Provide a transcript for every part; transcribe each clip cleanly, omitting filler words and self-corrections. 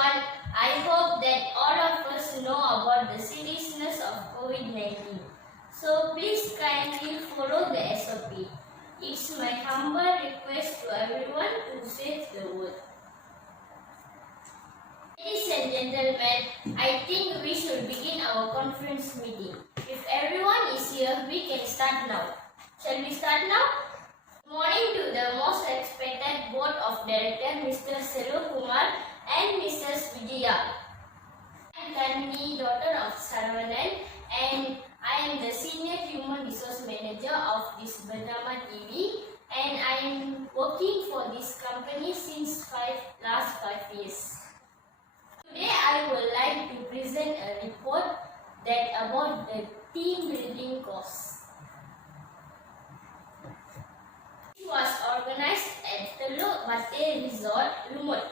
everyone. I hope that all of us know about the seriousness of COVID-19. So please kindly follow the SOP. It's my humble request to everyone to save the world. Ladies and gentlemen, I think we should begin our conference meeting. If everyone is here, we can start now. Shall we start now? Good morning to the most respected Board of Directors, Mr. Selva Kumar and Mrs. Vijaya. I am Kanni, daughter of Saravanan, and I am the Senior Human Resource Manager of this Bernama TV, and I am working for this company since last 5 years. Today I would like to present a report about the team building course. It was organized at Telok Bate Resort, Lumut.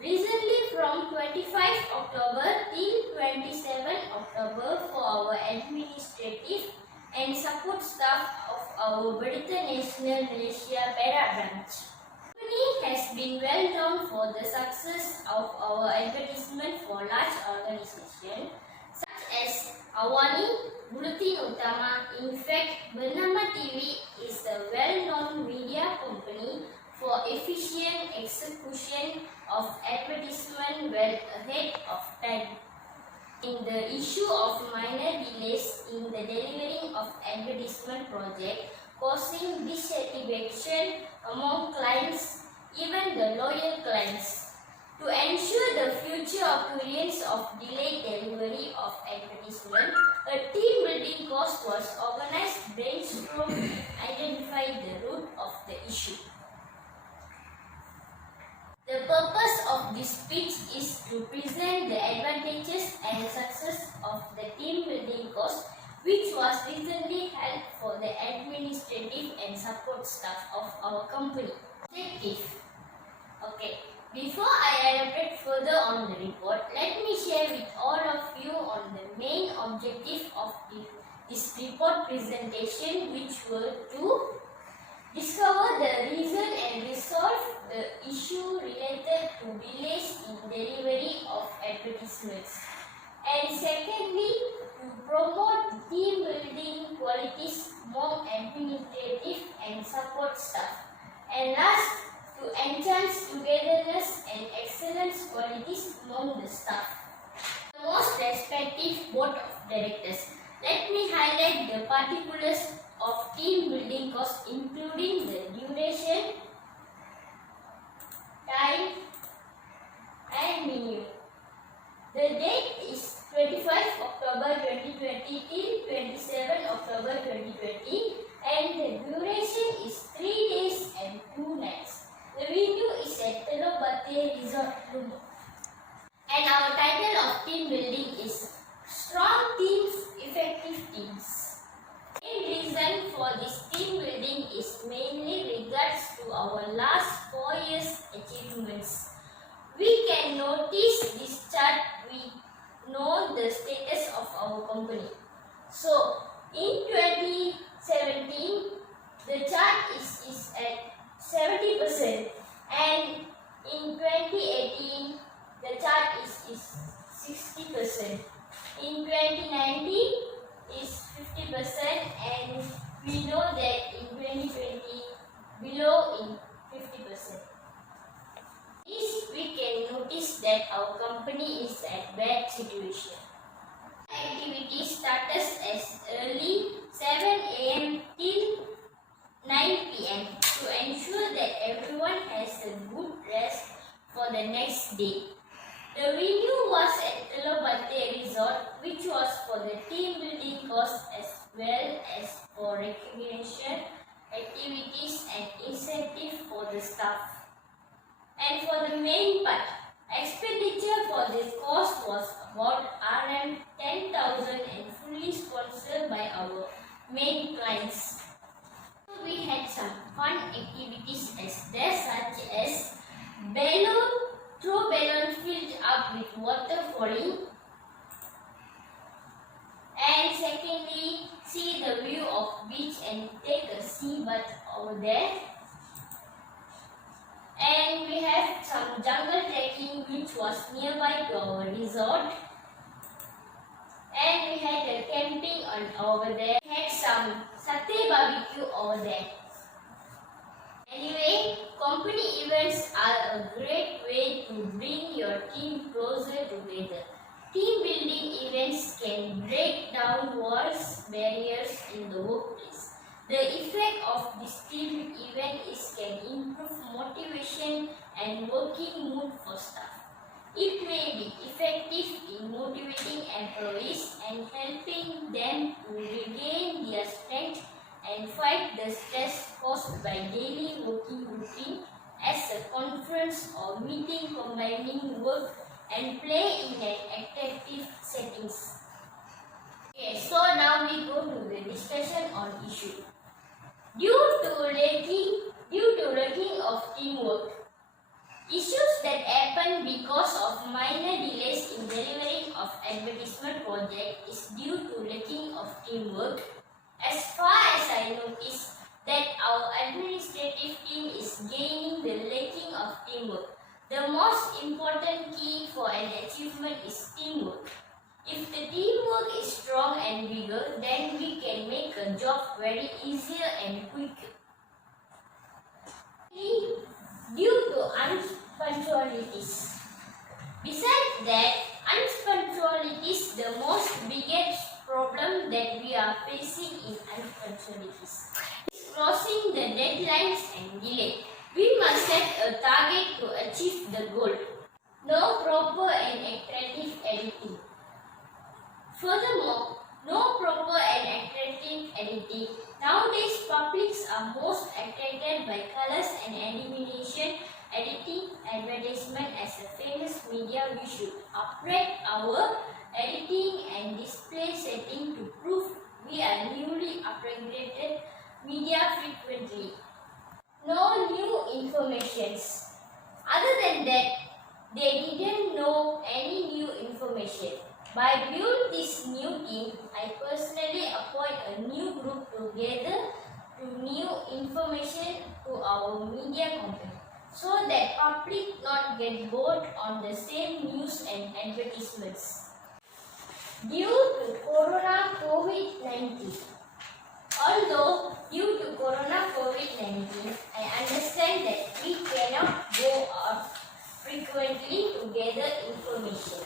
Recently from 25 October till 27 October for our administrative and support staff of our Berita Nasional Malaysia Perak branch. The company has been well known for the success of our advertisement for large organizations such as Awani, Bulletin Utama. In fact, Bernama TV is a well-known media company for efficient execution of advertisement well ahead of time. In the issue of minor delays in the delivering of advertisement project causing dissatisfaction among clients, even the loyal clients. To ensure the future occurrence of delayed delivery of advertisement, a team building course was organized, brainstormed, identified the root of the issue. The purpose of this speech is to present the advantages and success of the team building course, which was recently held for the administrative and support staff of our company. Objective. Okay. Before I elaborate further on the report, let me share with all of you on the main objective of this report presentation, which were to discover the reason and resolve the issue related to delays in delivery of advertisements. And secondly, to promote team building qualities among administrative and support staff. And last, to enhance togetherness and excellence qualities among the staff. The most respective Board of Directors, let me highlight the particulars of team building course, including the duration, time and venue. The date is 25 October 2020 till 27 October 2020 and the duration is 3 days and 2 nights. The venue is at Telok Bate Resort, Lumut. And our title of team building is Strong Teams, Effective Teams. The main reason for this team building is mainly regards to our last 4 years' achievements. We can notice this chart, we know the status of our company. So, in 2017, the chart is at 70%, and in 2018 the chart is 60%. In 2019 is 50%, and we know that in 2020 below in 50%. This we can notice that our company is at bad situation. Activity started as early 7 a.m. till 9 p.m. to ensure that everyone has a good rest for the next day. The venue was at Telok Bate Resort, which was for the team building course as well as for recognition, activities and incentive for the staff. And for the main part, expenditure for this course was about Rm 10,000 and fully sponsored by our main clients. We had some fun activities such as throw balloon filled up with water falling, and secondly, see the view of beach and take a sea bath over there, and we have some jungle trekking which was nearby to our resort, and we had a camping over there. We had some satay barbecue over there. Anyway, company events are a great way to bring your team closer together. Team building events can break down walls, barriers in the workplace. The effect of this team event is can improve motivation and working mood for staff. It may be effective in motivating employees and helping them to regain their strength and fight the stress caused by daily working routine as a conference or meeting combining work and play in an active settings. Okay, so now we go to the discussion on issue. Due to lacking of teamwork, issues that happen because of minor delays in delivering of advertisement project is due to lacking of teamwork. As far as I notice that our administrative team is gaining the lacking of teamwork. The most important key for an achievement is teamwork. If the teamwork is strong and bigger, then we can make a job very easier and quicker. Due to unpunctualities. Besides that, unpunctualities the most biggest problem that we are facing in unpunctualities is crossing the deadlines and delay. We must set a target to achieve the goal. No proper and attractive editing. Furthermore, no proper and attractive editing. Nowadays, publics are most attracted by colors and animation. Editing advertisement as a famous media, we should upgrade our editing and display setting to prove we are newly upgraded media frequently. No new informations. Other than that, they didn't know any new information. By building this new team, I personally appoint a new group together to new information to our media company, so that public not get bored on the same news and advertisements. Due to Corona COVID-19. Although due to Corona COVID-19, I understand that we cannot go out frequently to gather information.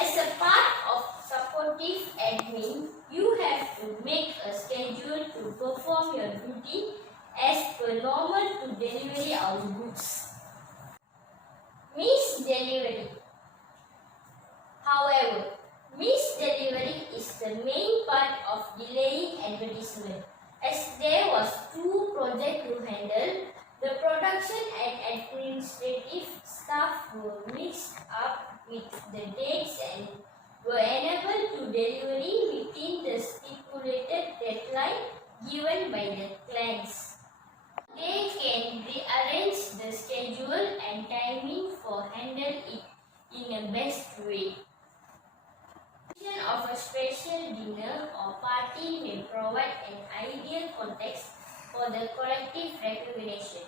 As a part of supportive admin, you have to make a schedule to perform your duty as per normal to deliver our goods. Misdelivery. However, misdelivery is the main part of delaying advertisement, as there was two projects to handle. The production and administrative staff were mixed up with the dates and were unable to deliver within the stipulated deadline given by the clients. They can rearrange the schedule and timing for handle it in a best way. Of a special dinner or party may provide an ideal context for the collective recognition,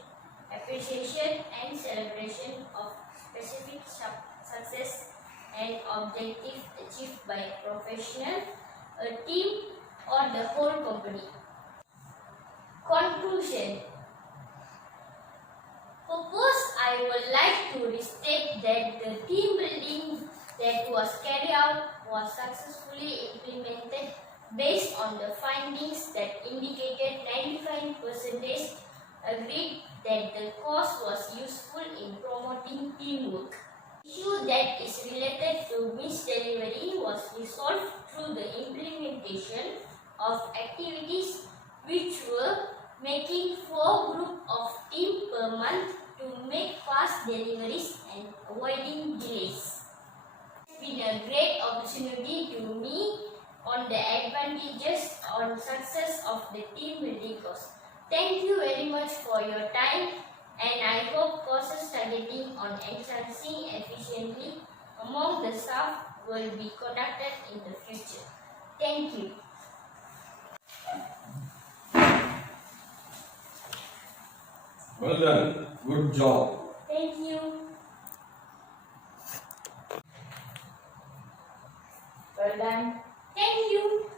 appreciation and celebration of specific success and objective achieved by a professional, a team or the whole company. Conclusion. First, I would like to restate that the team building that was carried out was successfully implemented based on the findings that indicated 95% agreed that the course was useful in promoting teamwork. The issue that is related to misdelivery was resolved through the implementation of activities which were making 4 groups of team per month to make fast deliveries and avoiding delays. Been a great opportunity to me on the advantages or success of the team building course. Thank you very much for your time, and I hope courses targeting on enhancing efficiently among the staff will be conducted in the future. Thank you. Well done. Good job. Thank you. Well done. Thank you.